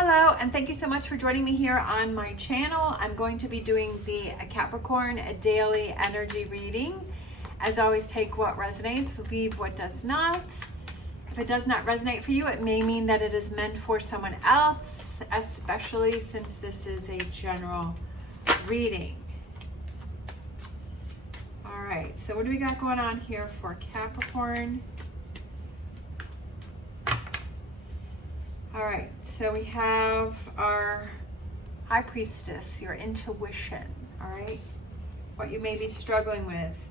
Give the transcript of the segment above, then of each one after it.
Hello, and thank you so much for joining me here on my channel. I'm going to be doing the Capricorn daily energy reading. As always, take what resonates, leave what does not. If it does not resonate for you, it may mean that it is meant for someone else, especially since this is a general reading. All right, so what do we got going on here for Capricorn? All right, so we have our High Priestess, your intuition, all right? What you may be struggling with.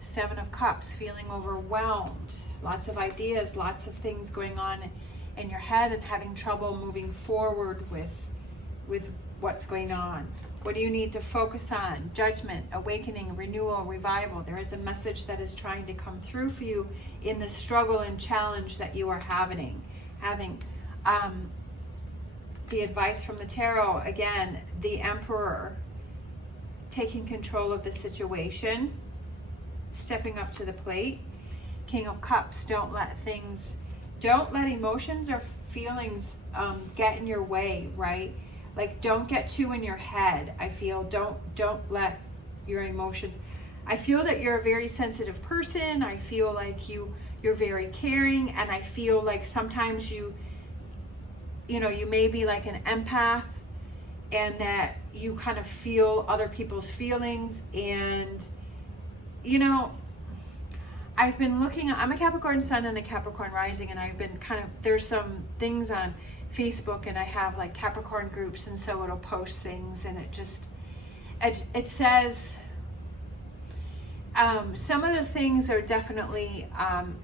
Seven of Cups, feeling overwhelmed. Lots of ideas, lots of things going on in your head and having trouble moving forward with what's going on. What do you need to focus on? Judgment, awakening, renewal, revival. There is a message that is trying to come through for you in the struggle and challenge that you are having. The advice from the tarot, again, the Emperor, taking control of the situation, stepping up to the plate. King of Cups, don't let emotions or feelings get in your way, right? Like, don't get too in your head. I feel don't let your emotions. I feel that you're a very sensitive person. I feel like you're very caring, and I feel like sometimes you may be like an empath, and that you kind of feel other people's feelings. And I've been looking, I'm a Capricorn sun and a Capricorn rising, and I've been there's some things on Facebook, and I have like Capricorn groups, and so it'll post things, and it says some of the things are definitely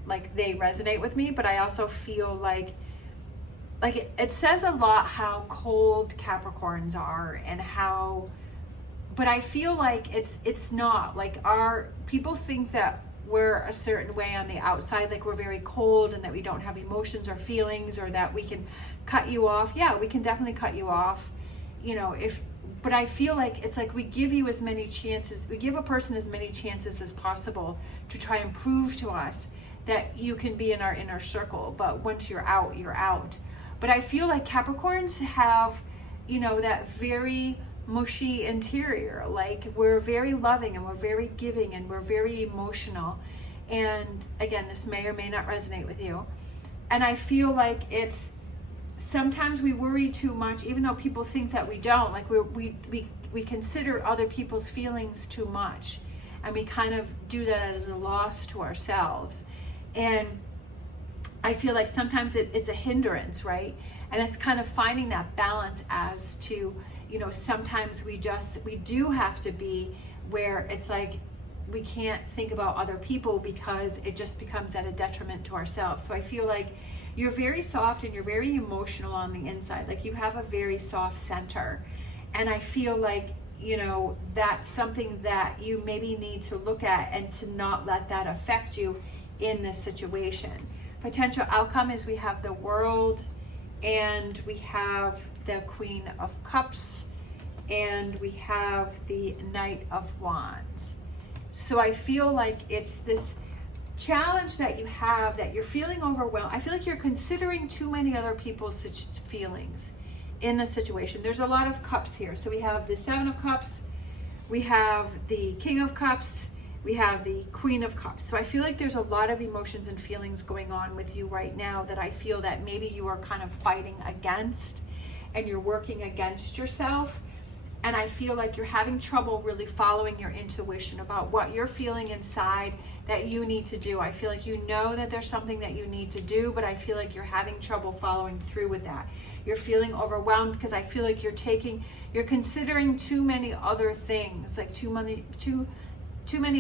like they resonate with me, but I also feel like it says a lot how cold Capricorns are, and but I feel like it's not like our people think that we're a certain way on the outside, like we're very cold and that we don't have emotions or feelings, or that we can cut you off. Yeah, we can definitely cut you off, but I feel like it's like we give you as many chances, we give a person as many chances as possible to try and prove to us that you can be in our inner circle. But once you're out, you're out. But I feel like Capricorns have, that very mushy interior. Like, we're very loving, and we're very giving, and we're very emotional. And again, this may or may not resonate with you. And I feel like sometimes we worry too much, even though people think that we don't. Like, we consider other people's feelings too much, and we kind of do that as a loss to ourselves. And I feel like sometimes it's a hindrance, right? And it's kind of finding that balance as to, sometimes we do have to be where it's like we can't think about other people because it just becomes at a detriment to ourselves. So I feel like you're very soft and you're very emotional on the inside. Like, you have a very soft center. And I feel like, that's something that you maybe need to look at, and to not let that affect you in this situation. Potential outcome is we have the World, and we have the Queen of Cups, and we have the Knight of Wands. So I feel like it's this challenge that you have, that you're feeling overwhelmed. I feel like you're considering too many other people's feelings in the situation. There's a lot of cups here. So we have the Seven of Cups, we have the King of Cups, we have the Queen of Cups. So I feel like there's a lot of emotions and feelings going on with you right now that I feel that maybe you are kind of fighting against, and you're working against yourself. And I feel like you're having trouble really following your intuition about what you're feeling inside that you need to do. I feel like that there's something that you need to do, but I feel like you're having trouble following through with that. You're feeling overwhelmed because I feel like you're considering too many other things, like too many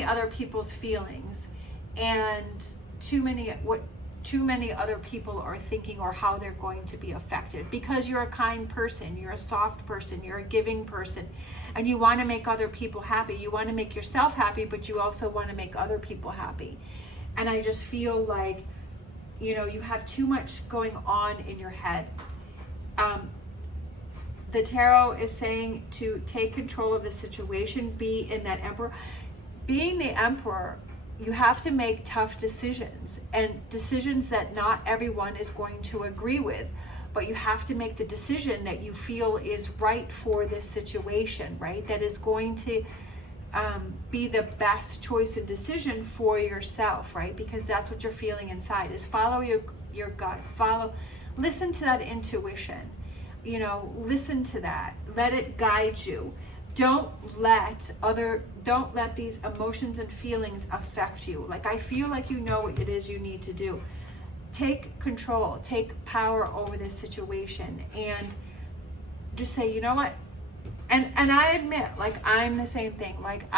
other people's feelings, and too many other people are thinking, or how they're going to be affected, because you're a kind person, you're a soft person, you're a giving person, and you want to make other people happy. You want to make yourself happy, but you also want to make other people happy. And I just feel like, you have too much going on in your head. The tarot is saying to take control of the situation, be in that Emperor. Being the Emperor, you have to make tough decisions, and decisions that not everyone is going to agree with. but you have to make the decision that you feel is right for this situation, right? That is going to be the best choice and decision for yourself, right? Because that's what you're feeling inside, is follow your gut, listen to that intuition, listen to that, let it guide you. Don't let these emotions and feelings affect you. Like, I feel like you know what it is you need to do. Take control, take power over this situation, and just say, you know what? And I admit, like, I'm the same thing. Like,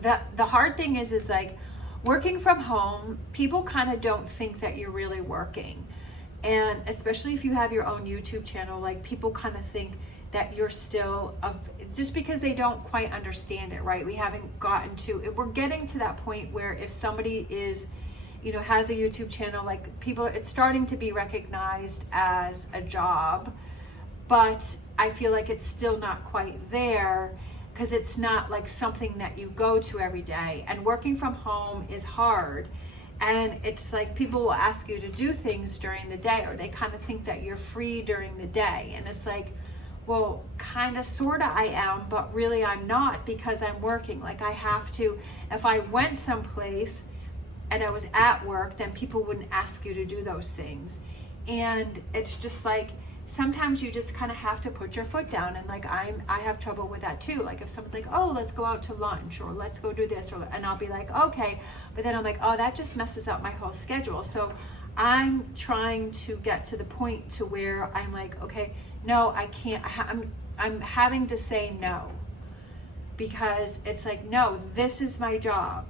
the hard thing is like, working from home, people kind of don't think that you're really working. And especially if you have your own YouTube channel, like, people kind of think that you're still just because they don't quite understand it, right? We're getting to that point where if somebody is, has a YouTube channel, like, it's starting to be recognized as a job, but I feel like it's still not quite there, because it's not like something that you go to every day. And working from home is hard. And it's like, people will ask you to do things during the day, or they kind of think that you're free during the day. And it's like, well, kind of, sort of I am, but really I'm not, because I'm working. Like, I have to, if I went someplace and I was at work, then people wouldn't ask you to do those things. And it's just like, sometimes you just kind of have to put your foot down. And like, I have trouble with that too. Like, if someone's like, oh, let's go out to lunch, or let's go do this, and I'll be like, okay. But then I'm like, oh, that just messes up my whole schedule. So I'm trying to get to the point to where I'm like, okay, no, I can't. I'm having to say no, because it's like, no, this is my job.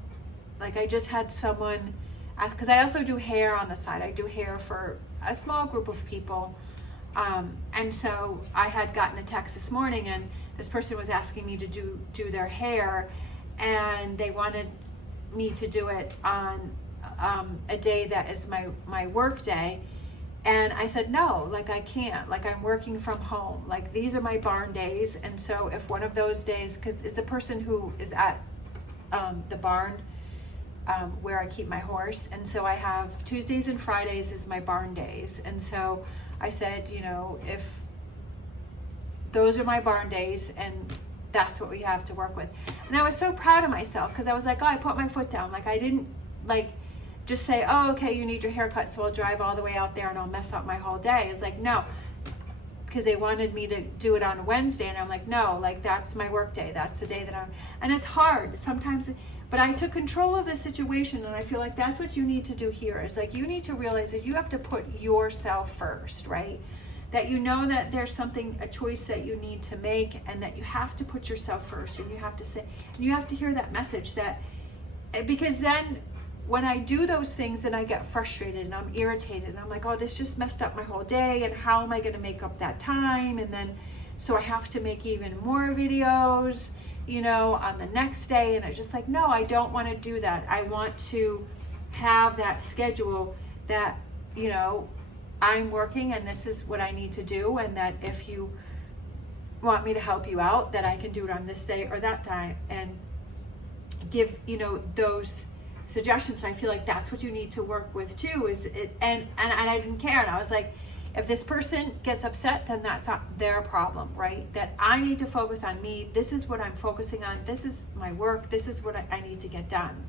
Like, I just had someone ask, because I also do hair on the side. I do hair for a small group of people. And so I had gotten a text this morning, and this person was asking me to do their hair, and they wanted me to do it on a day that is my work day. And I said, no, like, I can't, like, I'm working from home. Like, these are my barn days. And so if one of those days, because it's the person who is at the barn where I keep my horse. And so I have Tuesdays and Fridays is my barn days. And so I said, if those are my barn days, and that's what we have to work with. And I was so proud of myself, because I was like, oh, I put my foot down. Like, I didn't like just say, oh, okay, you need your haircut, so I'll drive all the way out there and I'll mess up my whole day. It's like, no, because they wanted me to do it on Wednesday, and I'm like, no, like, that's my work day. That's the day that and it's hard sometimes. But I took control of the situation, and I feel like that's what you need to do here. Is like, you need to realize that you have to put yourself first, right? That that there's a choice that you need to make, and that you have to put yourself first, and you have to say, and you have to hear that message, because then when I do those things, then I get frustrated and I'm irritated, and I'm like, oh, this just messed up my whole day, and how am I going to make up that time? And then, so I have to make even more videos, on the next day. And I was just like, no, I don't want to do that. I want to have that schedule that, I'm working, and this is what I need to do. And that if you want me to help you out, that I can do it on this day or that time, and give, those suggestions. And I feel like that's what you need to work with too, and I didn't care. And I was like, if this person gets upset, then that's not their problem, right? That I need to focus on me. This is what I'm focusing on. This is my work. This is what I need to get done.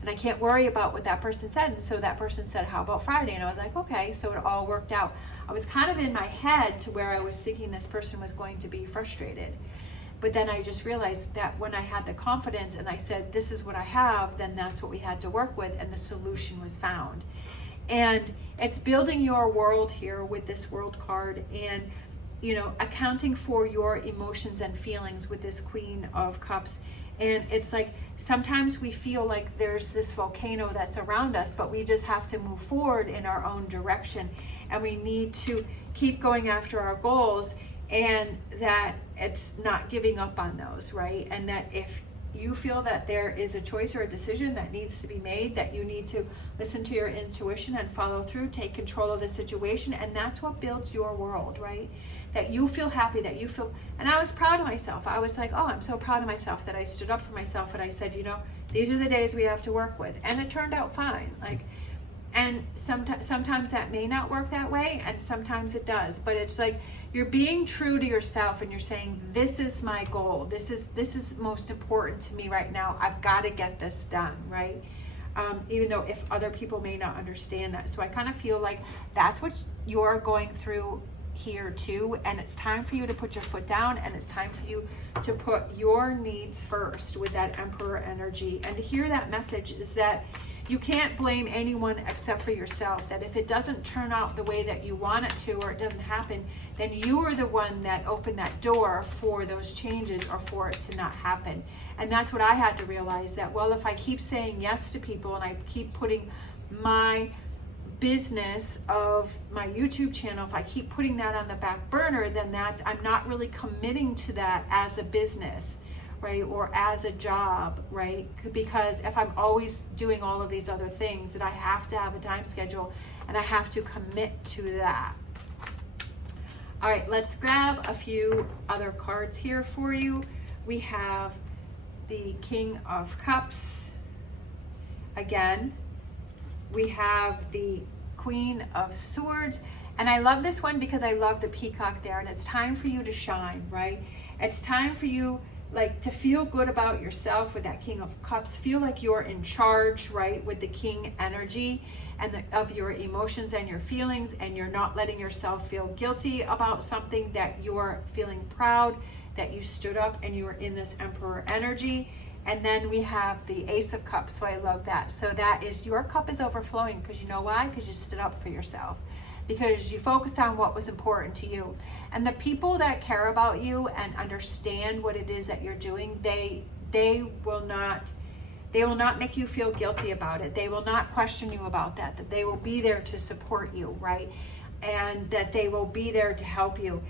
And I can't worry about what that person said. And so that person said, how about Friday? And I was like, okay. So it all worked out. I was kind of in my head to where I was thinking this person was going to be frustrated. But then I just realized that when I had the confidence and I said, this is what I have, then that's what we had to work with, and the solution was found. And it's building your world here with this world card, and accounting for your emotions and feelings with this Queen of Cups. And it's like, sometimes we feel like there's this volcano that's around us, but we just have to move forward in our own direction, and we need to keep going after our goals, and that it's not giving up on those, right? And that if you feel that there is a choice or a decision that needs to be made, that you need to listen to your intuition and follow through, take control of the situation. And that's what builds your world, right? That you feel happy, that you feel, and I was proud of myself. I was like, oh, I'm so proud of myself that I stood up for myself, and I said, these are the days we have to work with. And it turned out fine. Like, And sometimes that may not work that way, and sometimes it does. But it's like you're being true to yourself, and you're saying, this is my goal. This is most important to me right now. I've got to get this done, right? Even though if other people may not understand that. So I kind of feel like that's what you're going through here too. And it's time for you to put your foot down, and it's time for you to put your needs first with that Emperor energy. And to hear that message is that you can't blame anyone except for yourself. That if it doesn't turn out the way that you want it to, or it doesn't happen, then you are the one that opened that door for those changes or for it to not happen. And that's what I had to realize, that, well, if I keep saying yes to people and I keep putting my business of my YouTube channel, if I keep putting that on the back burner, then I'm not really committing to that as a business, right? Or as a job, right? Because if I'm always doing all of these other things, that I have to have a time schedule and I have to commit to that. All right, let's grab a few other cards here for you. We have the King of Cups again. We have the Queen of Swords. And I love this one because I love the peacock there. And it's time for you to shine, right? It's time for you, like, to feel good about yourself with that King of Cups. Feel like you're in charge, right? With the King energy and of your emotions and your feelings. And you're not letting yourself feel guilty about something, that you're feeling proud that you stood up and you were in this Emperor energy. And then we have the Ace of Cups, so I love that. So that is, your cup is overflowing, because you know why? Because you stood up for yourself, because you focused on what was important to you. And the people that care about you and understand what it is that you're doing, they will not make you feel guilty about it. They will not question you about that they will be there to support you, right? And that they will be there to help you.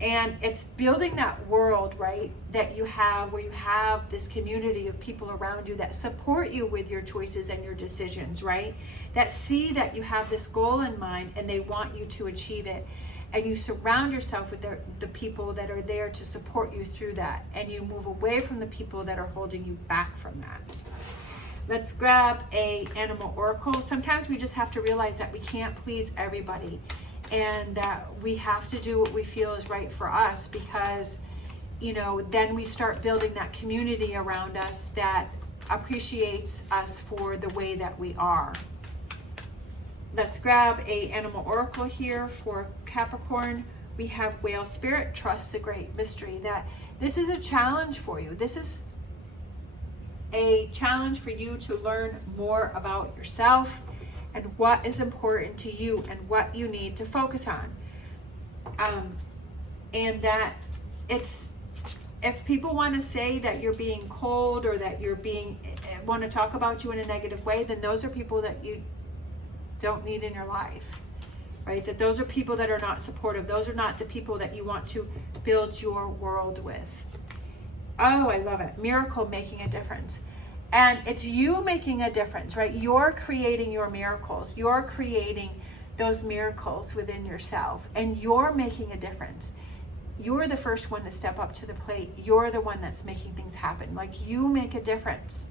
And it's building that world, right, that you have, where you have this community of people around you that support you with your choices and your decisions, right? That see that you have this goal in mind and they want you to achieve it. And you surround yourself with the people that are there to support you through that. And you move away from the people that are holding you back from that. Let's grab a animal oracle. Sometimes we just have to realize that we can't please everybody, and that we have to do what we feel is right for us, because, you know, then we start building that community around us that appreciates us for the way that we are. Let's grab a animal oracle here for Capricorn. We have Whale Spirit. Trust the great mystery. That this is a challenge for you. This is a challenge for you to learn more about yourself and what is important to you and what you need to focus on. And that it's, if people want to say that you're being cold, or that you're want to talk about you in a negative way, then those are people that you don't need in your life, right? That those are people that are not supportive. Those are not the people that you want to build your world with. Oh, I love it. Miracle making a difference. And it's you making a difference, right? You're creating your miracles. You're creating those miracles within yourself, and you're making a difference. You're the first one to step up to the plate. You're the one that's making things happen. Like, you make a difference,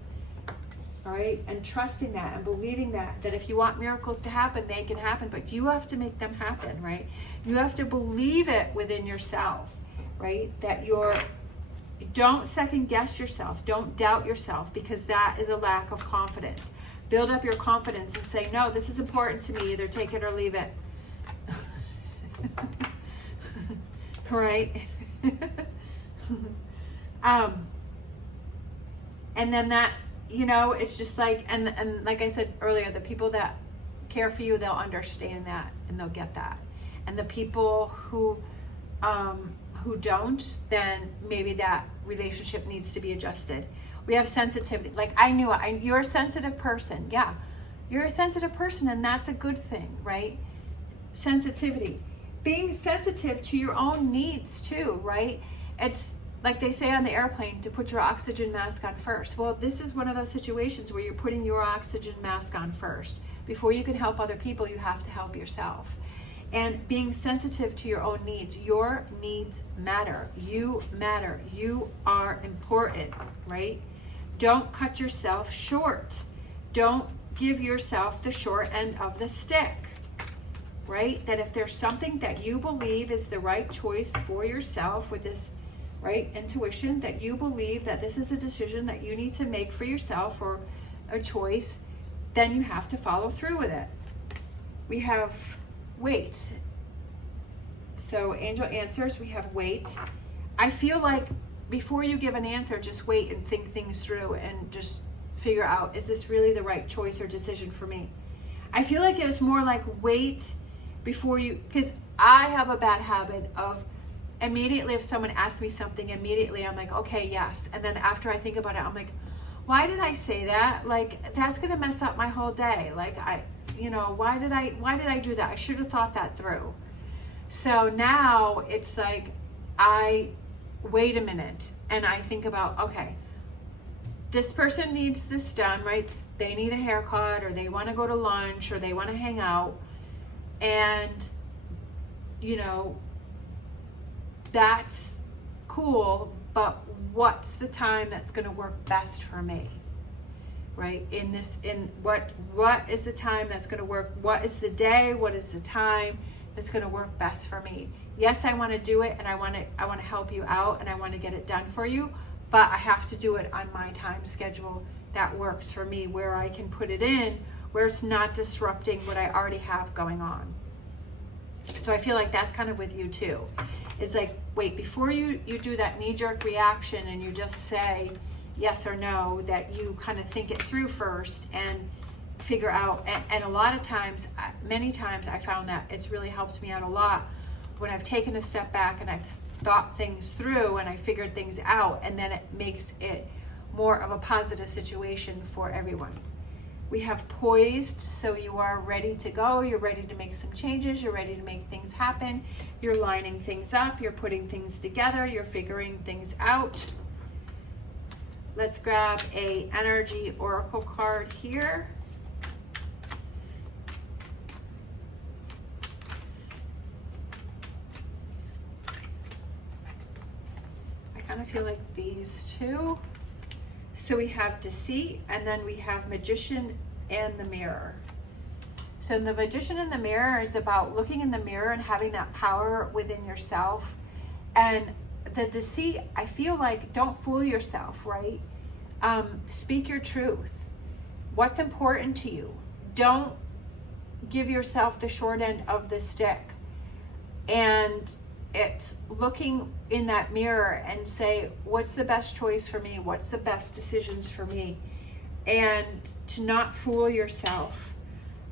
all right? And trusting that and believing that if you want miracles to happen, they can happen, but you have to make them happen, right? You have to believe it within yourself, right? That don't second guess yourself. Don't doubt yourself, because that is a lack of confidence. Build up your confidence and say, no, this is important to me. Either take it or leave it. Right? And then that, you know, it's just like, and like I said earlier, the people that care for you, they'll understand that and they'll get that. And the people who don't, then maybe that relationship needs to be adjusted. We have sensitivity. Like, you're a sensitive person. Yeah, you're a sensitive person, and that's a good thing, right? Sensitivity. Being sensitive to your own needs too, right? It's like they say on the airplane, to put your oxygen mask on first. Well, this is one of those situations where you're putting your oxygen mask on first. Before you can help other people, you have to help yourself. And being sensitive to your own needs. Your needs matter. You matter. You are important, right? Don't cut yourself short. Don't give yourself the short end of the stick, right? That if there's something that you believe is the right choice for yourself with this, right, intuition, that you believe that this is a decision that you need to make for yourself or a choice, then you have to follow through with it. We have wait. So angel answers, we have wait. I feel like before you give an answer, just wait and think things through and just figure out, is this really the right choice or decision for me? I feel like it was more like wait before you, because I have a bad habit of immediately, if someone asks me something, immediately I'm like, okay, yes. And then after I think about it, I'm like, why did I say that? Like, that's gonna mess up my whole day. Like, why did I do that? I should have thought that through. So now it's like, I wait a minute and I think about, okay, this person needs this done, right? They need a haircut, or they want to go to lunch, or they want to hang out. And, that's cool, but what's the time that's going to work best for me? Right? What is the time that's going to work? What is the day? What is the time that's going to work best for me? Yes, I want to do it, and I want to help you out, and I want to get it done for you, but I have to do it on my time schedule that works for me, where I can put it in, where it's not disrupting what I already have going on. So I feel like that's kind of with you too. It's like, wait, before you do that knee-jerk reaction and you just say yes or no, that you kind of think it through first and figure out. And a lot of times, many times I found that it's really helped me out a lot when I've taken a step back and I've thought things through and I figured things out, and then it makes it more of a positive situation for everyone. We have poised, so you are ready to go, you're ready to make some changes, you're ready to make things happen, you're lining things up, you're putting things together, you're figuring things out. Let's grab a energy oracle card here. I kind of feel like these two. So we have deceit, and then we have magician and the mirror. So the magician and the mirror is about looking in the mirror and having that power within yourself. And the deceit, I feel like, don't fool yourself, right? Speak your truth. What's important to you? Don't give yourself the short end of the stick. And it's looking in that mirror and say, what's the best choice for me? What's the best decisions for me? And to not fool yourself.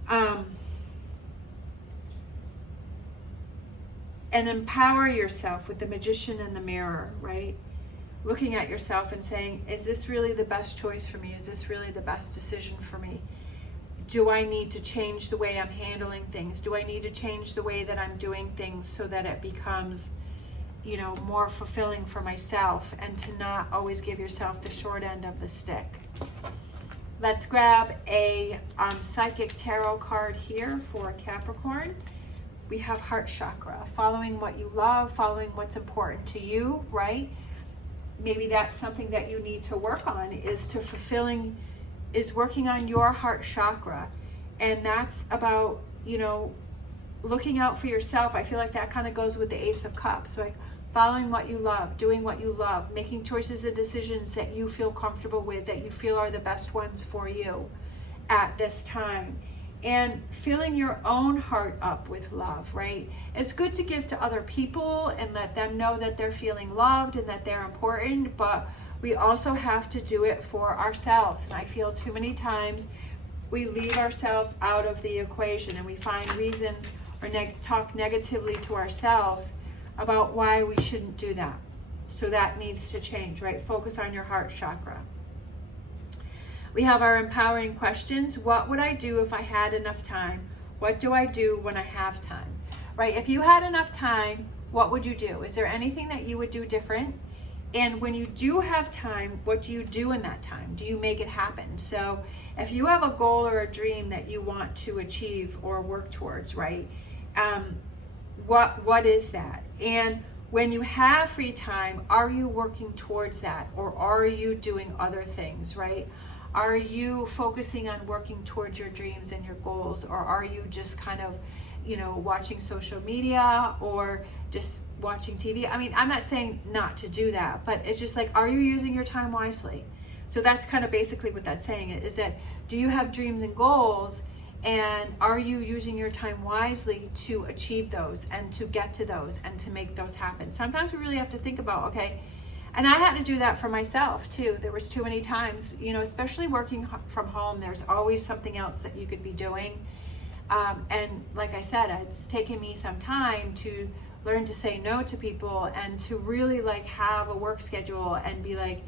And empower yourself with the magician in the mirror, right? Looking at yourself and saying, is this really the best choice for me? Is this really the best decision for me? Do I need to change the way I'm handling things? Do I need to change the way that I'm doing things so that it becomes, more fulfilling for myself, and to not always give yourself the short end of the stick? Let's grab a psychic tarot card here for Capricorn. We have heart chakra, following what you love, following what's important to you, right? Maybe that's something that you need to work on, is working on your heart chakra. And that's about, looking out for yourself. I feel like that kind of goes with the Ace of Cups. So like following what you love, doing what you love, making choices and decisions that you feel comfortable with, that you feel are the best ones for you at this time. And filling your own heart up with love, right? It's good to give to other people and let them know that they're feeling loved and that they're important, but we also have to do it for ourselves. And I feel too many times we leave ourselves out of the equation, and we find reasons or talk negatively to ourselves about why we shouldn't do that. So that needs to change, right? Focus on your heart chakra. We have our empowering questions. What would I do if I had enough time? What do I do when I have time? Right? If you had enough time, what would you do? Is there anything that you would do different? And when you do have time, what do you do in that time? Do you make it happen? So if you have a goal or a dream that you want to achieve or work towards, right? What is that? And when you have free time, are you working towards that, or are you doing other things, right? Are you focusing on working towards your dreams and your goals, or are you just kind of, watching social media or just watching TV? I mean, I'm not saying not to do that, but it's just like, are you using your time wisely? So that's kind of basically what that's saying, is that, do you have dreams and goals, and are you using your time wisely to achieve those and to get to those and to make those happen? Sometimes we really have to think about, okay, and I had to do that for myself too. There was too many times, especially working from home, there's always something else that you could be doing. And like I said, it's taken me some time to learn to say no to people and to really like have a work schedule and be like,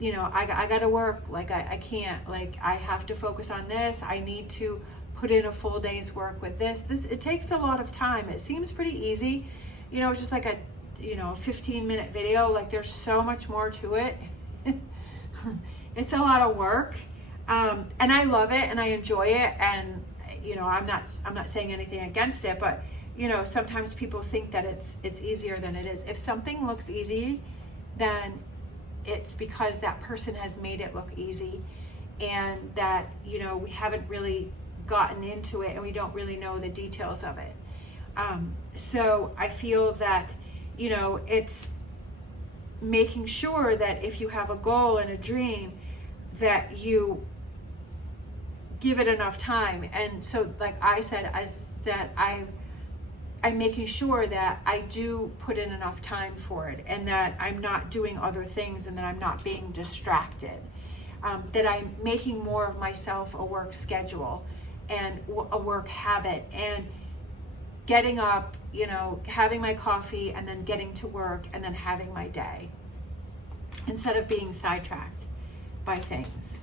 I got to work. Like I can't, like I have to focus on this. I need to put in a full day's work with this. It takes a lot of time. It seems pretty easy. It's just like a 15-minute video. Like there's so much more to it. It's a lot of work. And I love it and I enjoy it. And, I'm not saying anything against it, but sometimes people think that it's easier than it is. If something looks easy, then it's because that person has made it look easy, and that, we haven't really gotten into it and we don't really know the details of it. So I feel that, it's making sure that if you have a goal and a dream, that you give it enough time. And so, like I said, I'm making sure that I do put in enough time for it, and that I'm not doing other things, and that I'm not being distracted, that I'm making more of myself a work schedule and a work habit, and getting up, having my coffee and then getting to work and then having my day, instead of being sidetracked by things.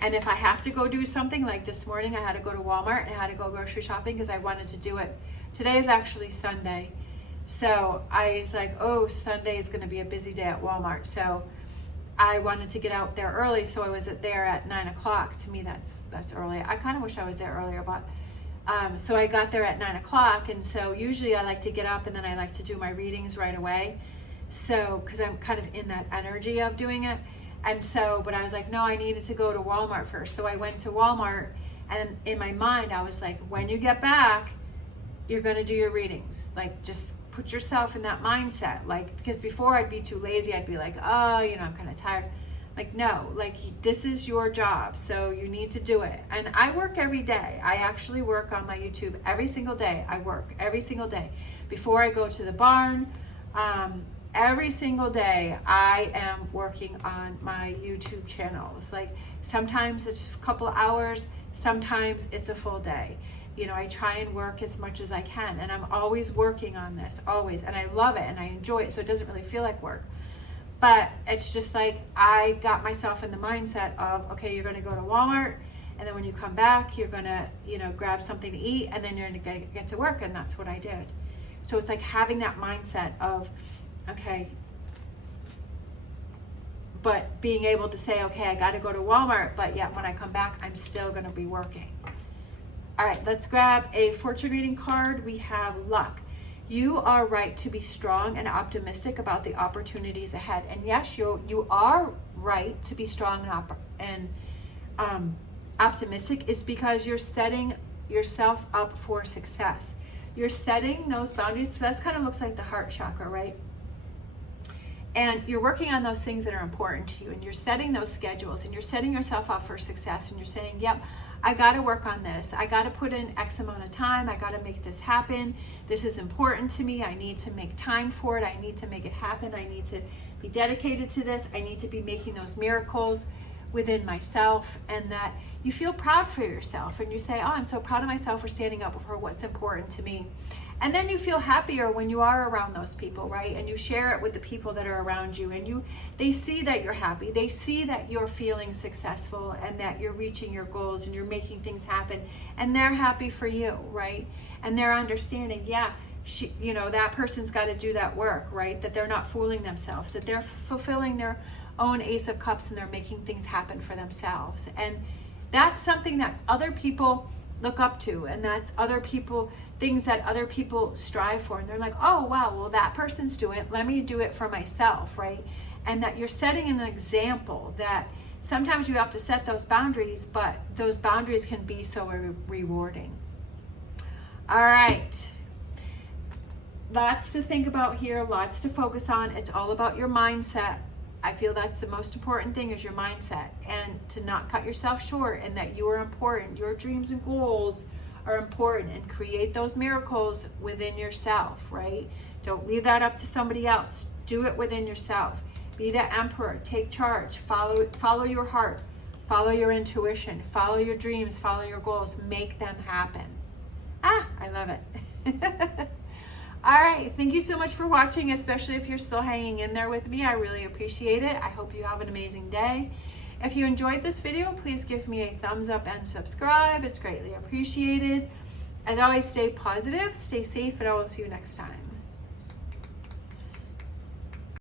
And if I have to go do something, like this morning I had to go to Walmart and I had to go grocery shopping because I wanted to do it. Today is actually Sunday. So I was like, oh, Sunday is going to be a busy day at Walmart. So I wanted to get out there early. So I was there at 9 o'clock. To me, that's early. I kind of wish I was there earlier, but so I got there at 9 o'clock. And so usually I like to get up and then I like to do my readings right away. So, because I'm kind of in that energy of doing it. And so, but I was like, no, I needed to go to Walmart first. So I went to Walmart, and in my mind, I was like, when you get back, you're going to do your readings. Like, just put yourself in that mindset. Like, because before I'd be too lazy. I'd be like, oh, I'm kind of tired. Like, no, like this is your job. So you need to do it. And I work every day. I actually work on my YouTube every single day. I work every single day. Before I go to the barn, every single day I am working on my YouTube channels. Like sometimes it's a couple hours, sometimes it's a full day. I try and work as much as I can, and I'm always working on this, always. And I love it and I enjoy it, so it doesn't really feel like work. But it's just like I got myself in the mindset of, okay, you're going to go to Walmart, and then when you come back, you're going to, grab something to eat, and then you're going to get to work. And that's what I did. So it's like having that mindset of, okay, but being able to say, okay, I got to go to Walmart, but yet when I come back, I'm still going to be working. All right, let's grab a fortune reading card. We have luck. You are right to be strong and optimistic about the opportunities ahead. And yes, you are right to be strong and optimistic, is because you're setting yourself up for success. You're setting those boundaries. So that's kind of looks like the heart chakra, right? And you're working on those things that are important to you, and you're setting those schedules, and you're setting yourself up for success, and you're saying, yep, I got to work on this. I got to put in X amount of time. I got to make this happen. This is important to me. I need to make time for it. I need to make it happen. I need to be dedicated to this. I need to be making those miracles within myself, and that you feel proud for yourself, and you say, oh, I'm so proud of myself for standing up for what's important to me. And then you feel happier when you are around those people, right? And you share it with the people that are around you, and they see that you're happy. They see that you're feeling successful and that you're reaching your goals and you're making things happen, and they're happy for you, right? And they're understanding, yeah, that person's got to do that work, right? That they're not fooling themselves, that they're fulfilling their own Ace of Cups, and they're making things happen for themselves. And that's something that other people look up to, and that's things that other people strive for, and they're like, oh wow, well that person's doing it, let me do it for myself, right? And that you're setting an example that sometimes you have to set those boundaries, but those boundaries can be so rewarding. All right. Lots to think about here, lots to focus on. It's all about your mindset. I feel that's the most important thing, is your mindset, and to not cut yourself short, and that you are important. Your dreams and goals are important, and create those miracles within yourself, right? Don't leave that up to somebody else. Do it within yourself. Be the emperor. Take charge. Follow your heart. Follow your intuition. Follow your dreams. Follow your goals. Make them happen. I love it. All right. Thank you so much for watching, especially if you're still hanging in there with me. I really appreciate it. I hope you have an amazing day. If you enjoyed this video, please give me a thumbs up and subscribe. It's greatly appreciated. As always, stay positive, stay safe, and I will see you next time.